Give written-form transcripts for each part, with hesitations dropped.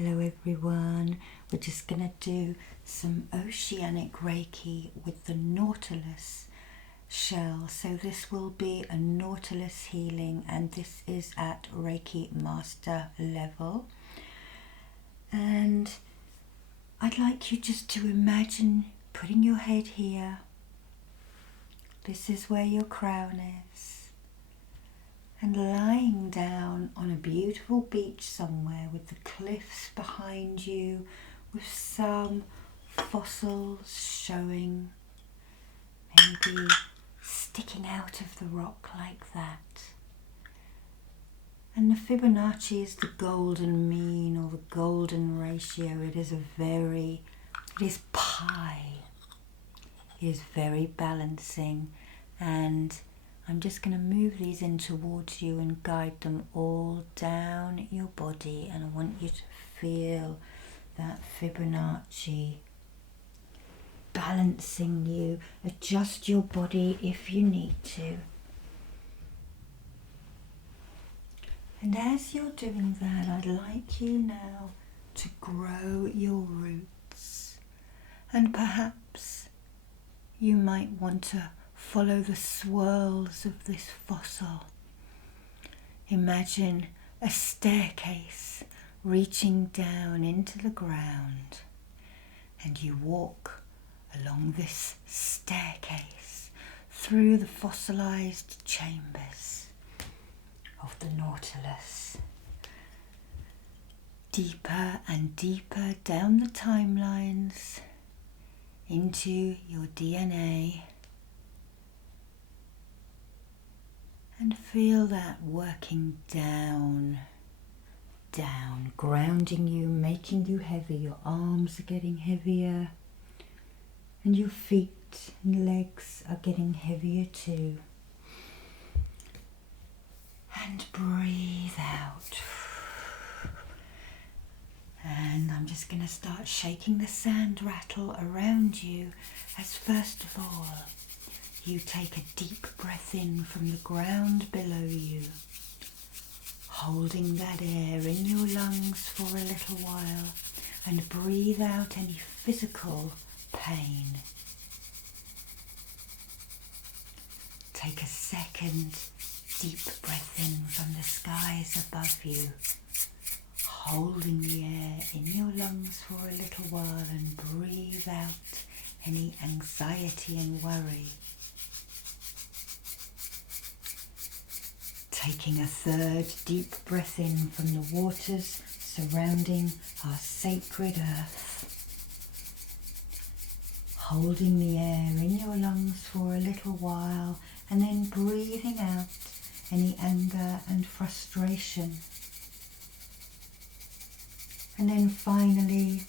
Hello everyone, we're just going to do some Oceanic Reiki with the Nautilus shell. So this will be a Nautilus healing and this is at Reiki Master level. And I'd like you just to imagine putting your head here. This is where your crown is. And lying down on a beautiful beach somewhere with the cliffs behind you, with some fossils showing, maybe sticking out of the rock like that. And the Fibonacci is the golden mean or the golden ratio. It is pi. It is very balancing, and I'm just going to move these in towards you and guide them all down your body, and I want you to feel that Fibonacci balancing you. Adjust your body if you need to. And as you're doing that, I'd like you now to grow your roots, and perhaps you might want to follow the swirls of this fossil. Imagine a staircase reaching down into the ground, and you walk along this staircase through the fossilised chambers of the Nautilus. Deeper and deeper down the timelines into your DNA. And feel that working down, grounding you, making you heavy. Your arms are getting heavier, and your feet and legs are getting heavier too. And breathe out. And I'm just going to start shaking the sand rattle around you as first of all, you take a deep breath in from the ground below you, holding that air in your lungs for a little while, and breathe out any physical pain. Take a second deep breath in from the skies above you, holding the air in your lungs for a little while, and breathe out any anxiety and worry. Taking a third deep breath in from the waters surrounding our sacred earth. Holding the air in your lungs for a little while, and then breathing out any anger and frustration. And then finally,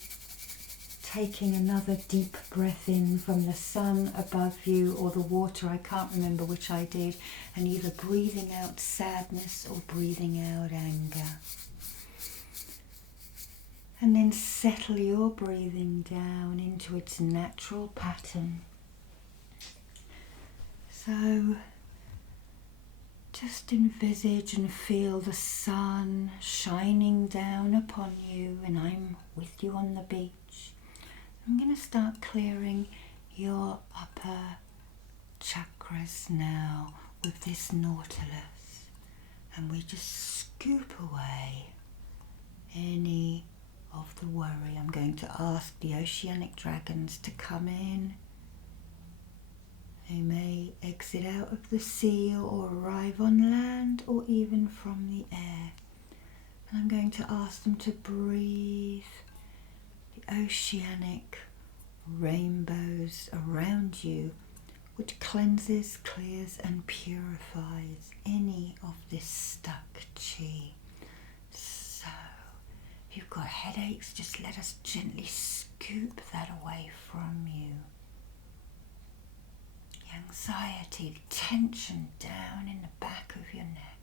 taking another deep breath in from the sun above you or the water, I can't remember which I did, and either breathing out sadness or breathing out anger. And then settle your breathing down into its natural pattern. So just envisage and feel the sun shining down upon you, and I'm with you on the beach. I'm going to start clearing your upper chakras now with this Nautilus, and we just scoop away any of the worry. I'm going to ask the oceanic dragons to come in. They may exit out of the sea or arrive on land or even from the air. And I'm going to ask them to breathe the oceanic rainbows around you, which cleanses, clears and purifies any of this stuck chi. So if you've got headaches, just let us gently scoop that away from you. The anxiety, the tension down in the back of your neck.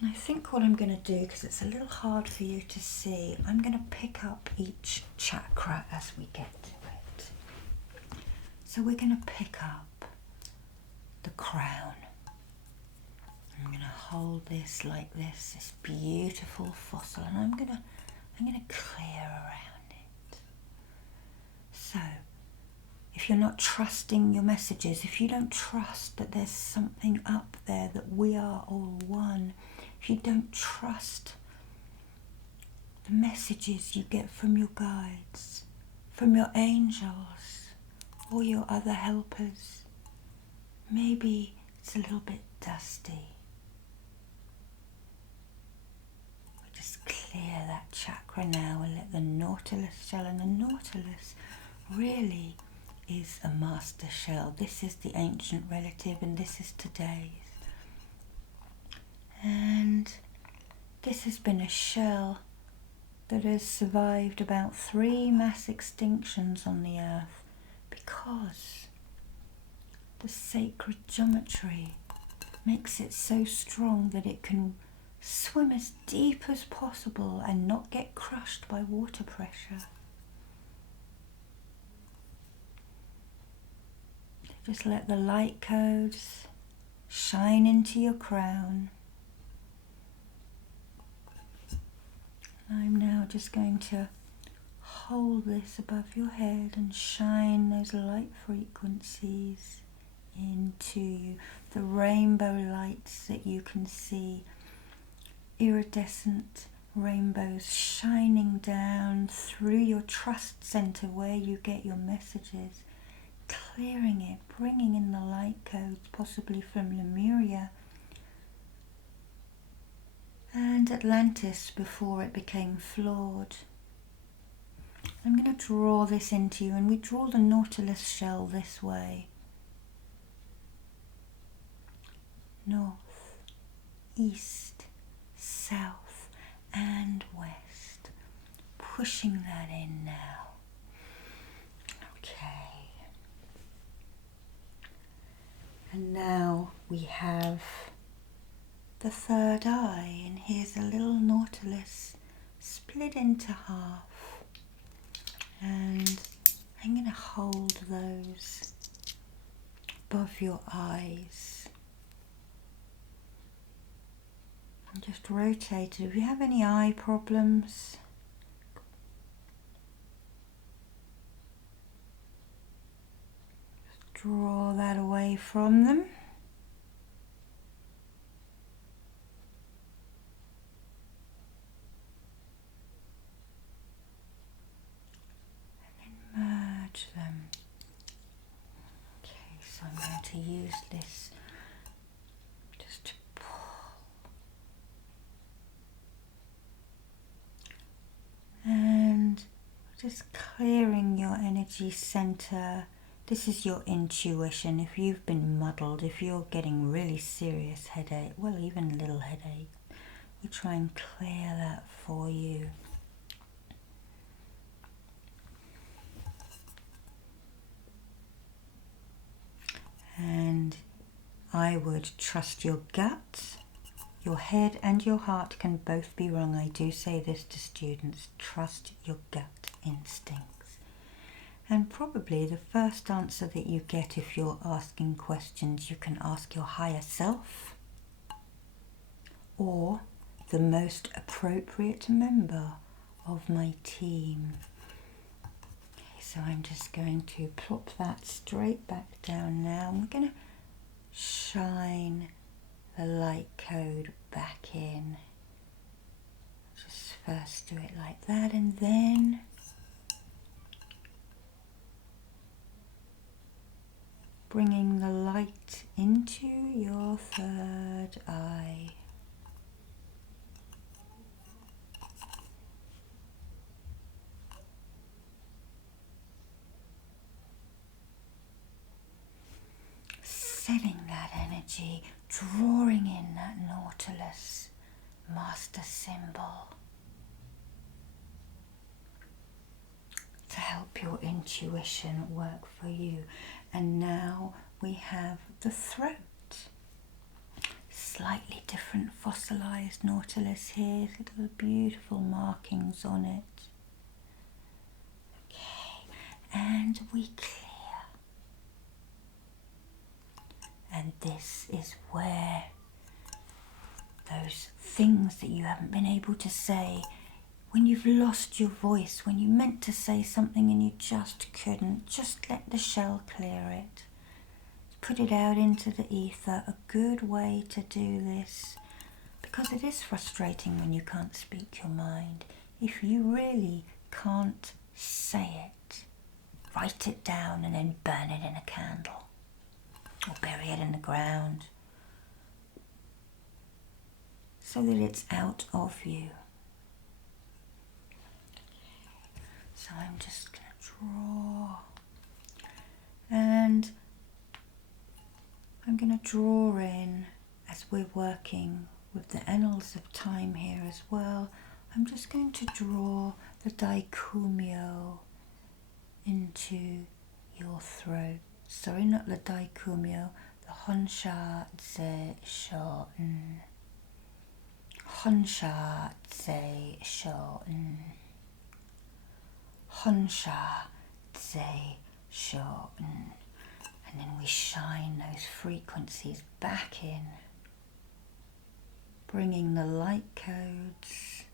And I think what I'm going to do, because it's a little hard for you to see, I'm going to pick up each chakra as we get to it. So we're going to pick up the crown. I'm going to hold this like this beautiful fossil, and I'm gonna clear around it. So, if you're not trusting your messages, if you don't trust that there's something up there, that we are all one, if you don't trust the messages you get from your guides, from your angels, or your other helpers, maybe it's a little bit dusty. We just clear that chakra now and let the Nautilus shell, and the Nautilus really is a master shell. This is the ancient relative and this is today's. And this has been a shell that has survived about 3 mass extinctions on the earth because the sacred geometry makes it so strong that it can swim as deep as possible and not get crushed by water pressure. Just let the light codes shine into your crown. I'm now just going to hold this above your head and shine those light frequencies into you. The rainbow lights that you can see, iridescent rainbows shining down through your trust center where you get your messages, clearing it, bringing in the light codes, possibly from Lemuria and Atlantis before it became flawed. I'm going to draw this into you, and we draw the Nautilus shell this way. North, east, south and west. Pushing that in now. Okay. And now we have the third eye, and here's a little Nautilus split into half, and I'm going to hold those above your eyes and just rotate it. If you have any eye problems, just draw that away from them. Merge them. Okay, so I'm going to use this just to pull. And just clearing your energy center. This is your intuition. If you've been muddled, if you're getting really serious headache, well, even a little headache, we try and clear that for you. And I would trust your gut. Your head and your heart can both be wrong. I do say this to students. Trust your gut instincts. And probably the first answer that you get if you're asking questions, you can ask your higher self or the most appropriate member of my team. So I'm just going to plop that straight back down now, and we're going to shine the light code back in. Just first do it like that, and then bringing the light into your third eye. Setting that energy, drawing in that Nautilus master symbol to help your intuition work for you. And now we have the throat. Slightly different fossilized Nautilus here, little beautiful markings on it. Okay, and we clear. And this is where those things that you haven't been able to say, when you've lost your voice, when you meant to say something and you just couldn't, just let the shell clear it. Put it out into the ether, a good way to do this, because it is frustrating when you can't speak your mind. If you really can't say it, write it down and then burn it in a candle or bury it in the ground so that it's out of you. So I'm just going to draw, and I'm going to draw in, as we're working with the annals of time here as well, I'm just going to draw the daikumyo into your throat. Sorry, not the daikumyo, the honsha ze shoten. Honsha ze shoten. Honsha ze shoten. And then we shine those frequencies back in, bringing the light codes.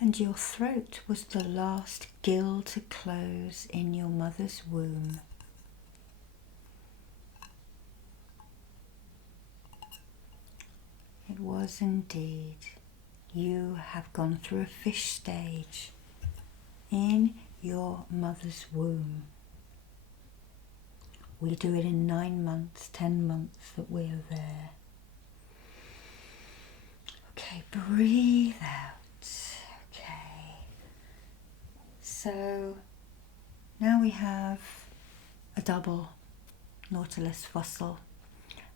And your throat was the last gill to close in your mother's womb. It was indeed. You have gone through a fish stage in your mother's womb. We do it in 9 months, 10 months that we are there. Okay, breathe out. Okay. So now we have a double Nautilus fossil,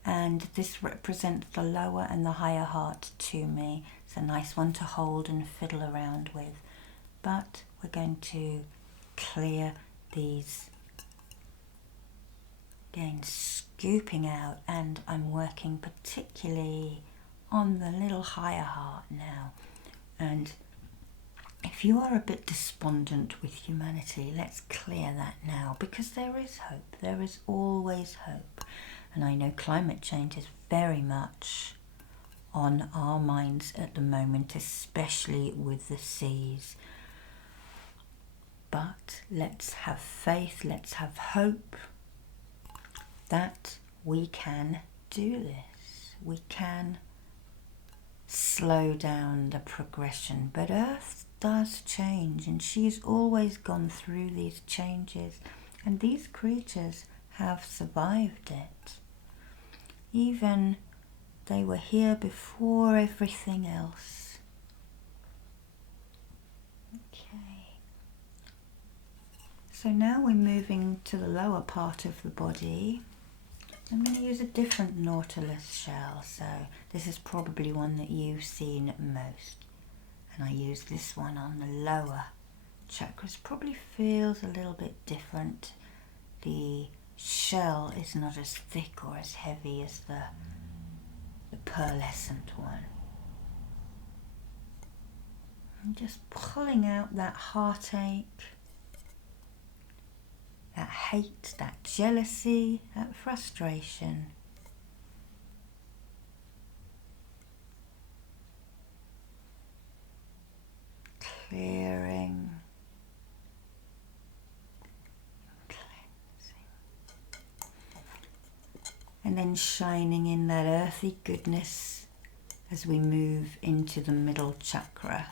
and this represents the lower and the higher heart to me. It's a nice one to hold and fiddle around with, but we're going to clear these. Again, scooping out, and I'm working particularly on the little higher heart now. And if you are a bit despondent with humanity, let's clear that now, because there is hope. There is always hope. And I know climate change is very much on our minds at the moment, especially with the seas. But let's have faith, let's have hope that we can do this. We can slow down the progression. But Earth does change, and she's always gone through these changes. And these creatures have survived it. Even they were here before everything else. Okay. So now we're moving to the lower part of the body. I'm going to use a different Nautilus shell. So this is probably one that you've seen most. And I use this one on the lower chakras. Probably feels a little bit different. The shell is not as thick or as heavy as the pearlescent one. I'm just pulling out that heartache, that hate, that jealousy, that frustration. Clearing, cleansing, and then shining in that earthy goodness as we move into the middle chakra.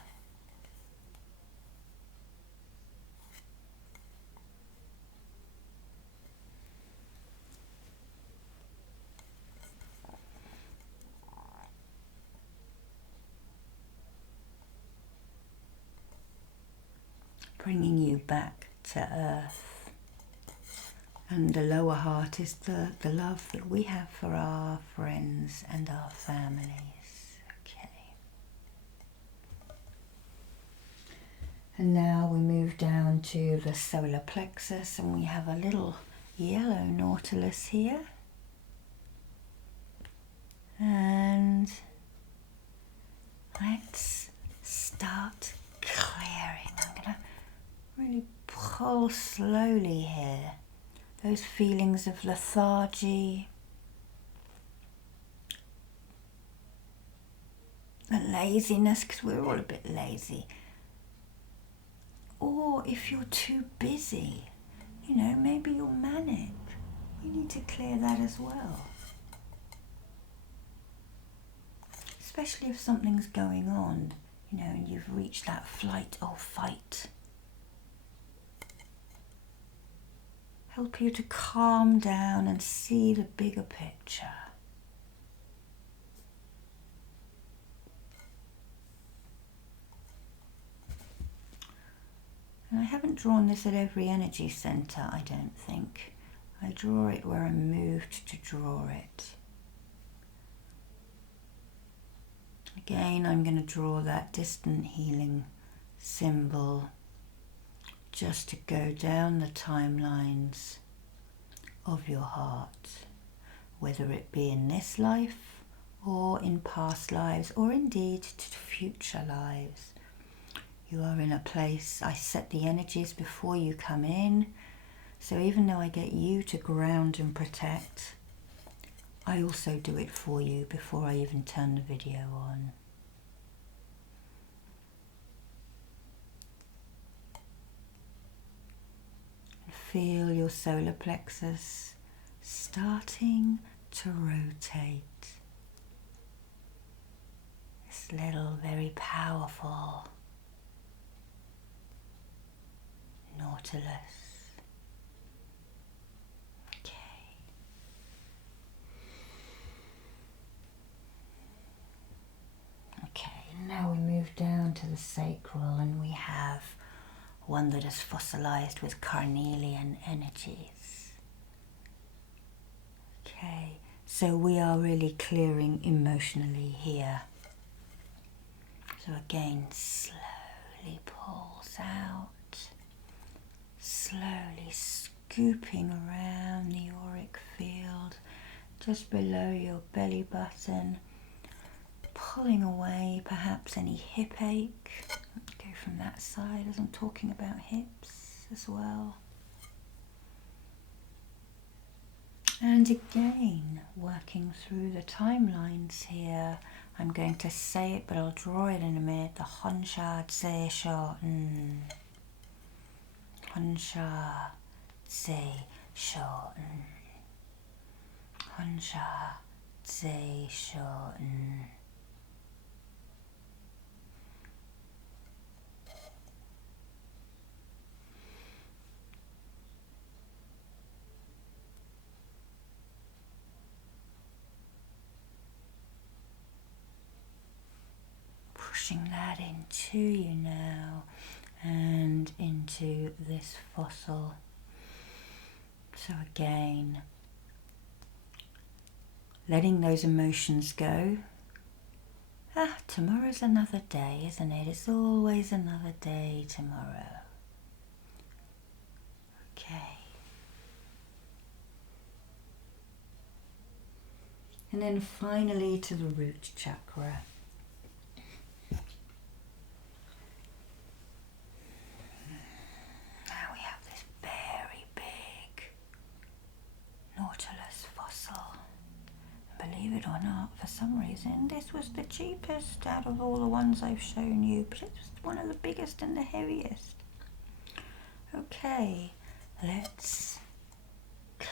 Bringing you back to earth. And the lower heart is the love that we have for our friends and our families. Okay. And now we move down to the solar plexus, and we have a little yellow Nautilus here. And let's start clearing. I'm going to really pull slowly here. those feelings of lethargy, the laziness, because we're all a bit lazy. Or if you're too busy, you know, maybe you're manic. We need to clear that as well. Especially if something's going on, you know, and you've reached that flight or fight. Help you to calm down and see the bigger picture. And I haven't drawn this at every energy centre, I don't think. I draw it where I'm moved to draw it. Again, I'm going to draw that distant healing symbol just to go down the timelines of your heart, whether it be in this life or in past lives or indeed to future lives. You are in a place, I set the energies before you come in, so even though I get you to ground and protect, I also do it for you before I even turn the video on. Feel your solar plexus starting to rotate. This little, very powerful Nautilus. Okay, now we move down to the sacral and we have one that is fossilised with carnelian energies. Okay, so we are really clearing emotionally here. So again, slowly pulls out, slowly scooping around the auric field, just below your belly button, pulling away perhaps any hip ache. Go from that side as I'm talking about hips as well. And again, working through the timelines here. I'm going to say it, but I'll draw it in a minute. The Honsha Tse Shoten. Honsha Tse Shoten. Honsha Tse Shoten. Pushing that into you now and into this fossil. So again, letting those emotions go. Tomorrow's another day, isn't it? It's always another day tomorrow. Okay. And then finally to the root chakra. Nautilus fossil. Believe it or not, for some reason this was the cheapest out of all the ones I've shown you, but it was one of the biggest and the heaviest. Okay, let's clear.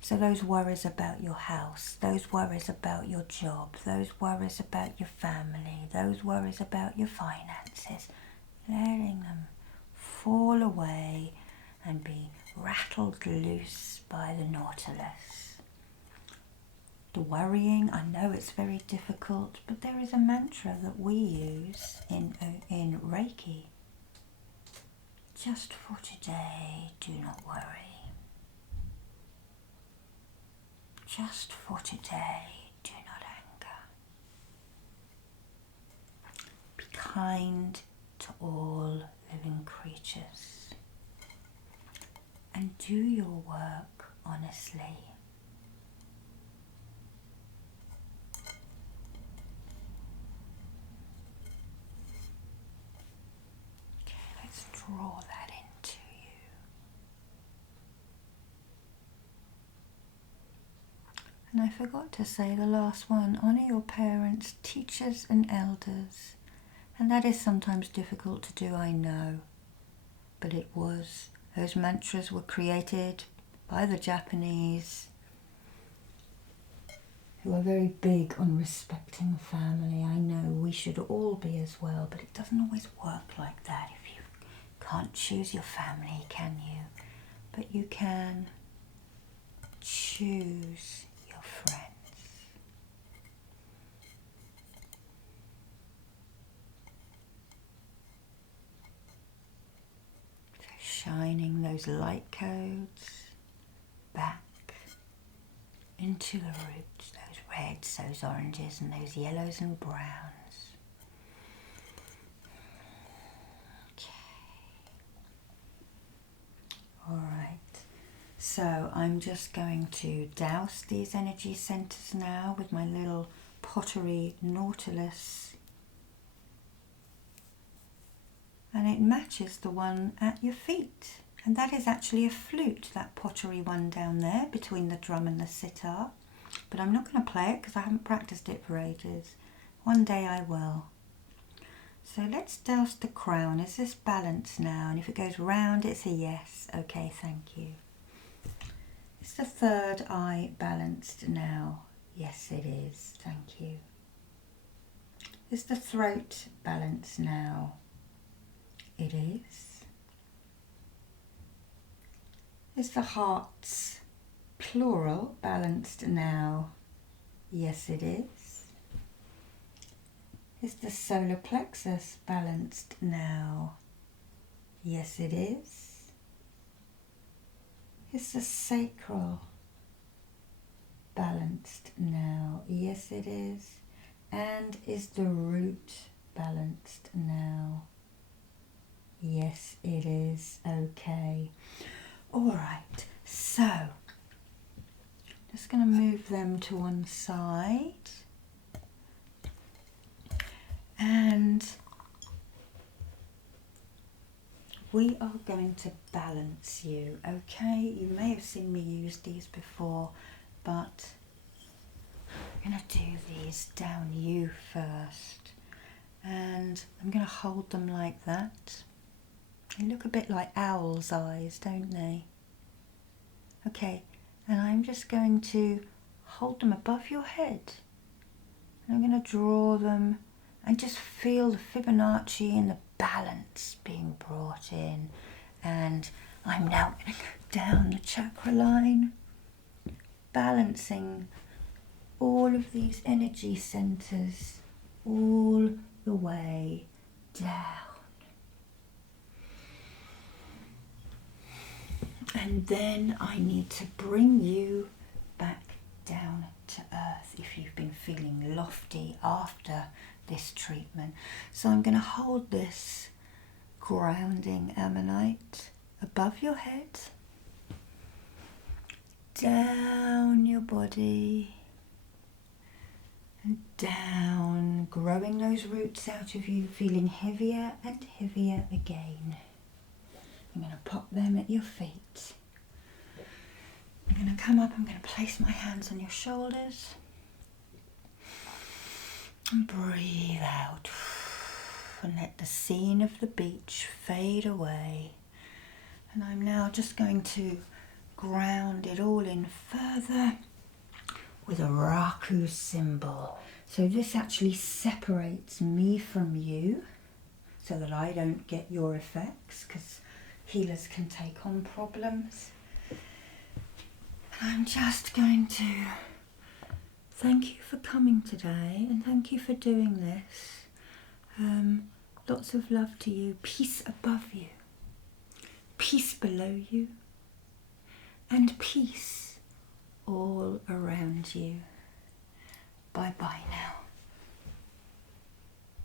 So those worries about your house, those worries about your job, those worries about your family, those worries about your finances, letting them fall away and be rattled loose by the Nautilus. The worrying, I know it's very difficult, but there is a mantra that we use in Reiki. Just for today, do not worry. Just for today, do not anger. Be kind to all living creatures. And do your work honestly. Okay, let's draw that into you. I forgot to say the last one. Honour your parents, teachers and elders. And that is sometimes difficult to do, I know. But it was. Those mantras were created by the Japanese, who are very big on respecting family. I know we should all be as well, but it doesn't always work like that. If you can't choose your family, can you? But you can choose your friends. So shining those light codes back into the roots, those reds, those oranges and those yellows and browns. Okay. Alright, so I'm just going to douse these energy centers now with my little pottery Nautilus. And it matches the one at your feet. And that is actually a flute, that pottery one down there between the drum and the sitar. But I'm not going to play it because I haven't practiced it for ages. One day I will. So let's douse the crown. Is this balanced now? And if it goes round, it's a yes. Okay, thank you. Is the third eye balanced now? Yes, it is. Thank you. Is the throat balanced now? It is. Is the heart's plural balanced now? Yes, it is. Is the solar plexus balanced now? Yes, it is. Is the sacral balanced now? Yes, it is. And is the root balanced now? Yes, it is. Okay. All right, so just going to move them to one side, and we are going to balance you. Okay, you may have seen me use these before, but I'm going to do these down you first, and I'm going to hold them like that. They look a bit like owl's eyes, don't they? Okay, and I'm just going to hold them above your head. And I'm going to draw them and just feel the Fibonacci and the balance being brought in. And I'm now going to go down the chakra line, balancing all of these energy centers all the way down. And then I need to bring you back down to earth if you've been feeling lofty after this treatment. So I'm going to hold this grounding ammonite above your head, down your body, and down, growing those roots out of you, feeling heavier and heavier again. I'm going to pop them at your feet. I'm going to come up, I'm going to place my hands on your shoulders. And breathe out. And let the scene of the beach fade away. And I'm now just going to ground it all in further with a Raku symbol. So this actually separates me from you so that I don't get your effects, because healers can take on problems. I'm just going to thank you for coming today and thank you for doing this. Lots of love to you. Peace above you, peace below you, and peace all around you. Bye bye now.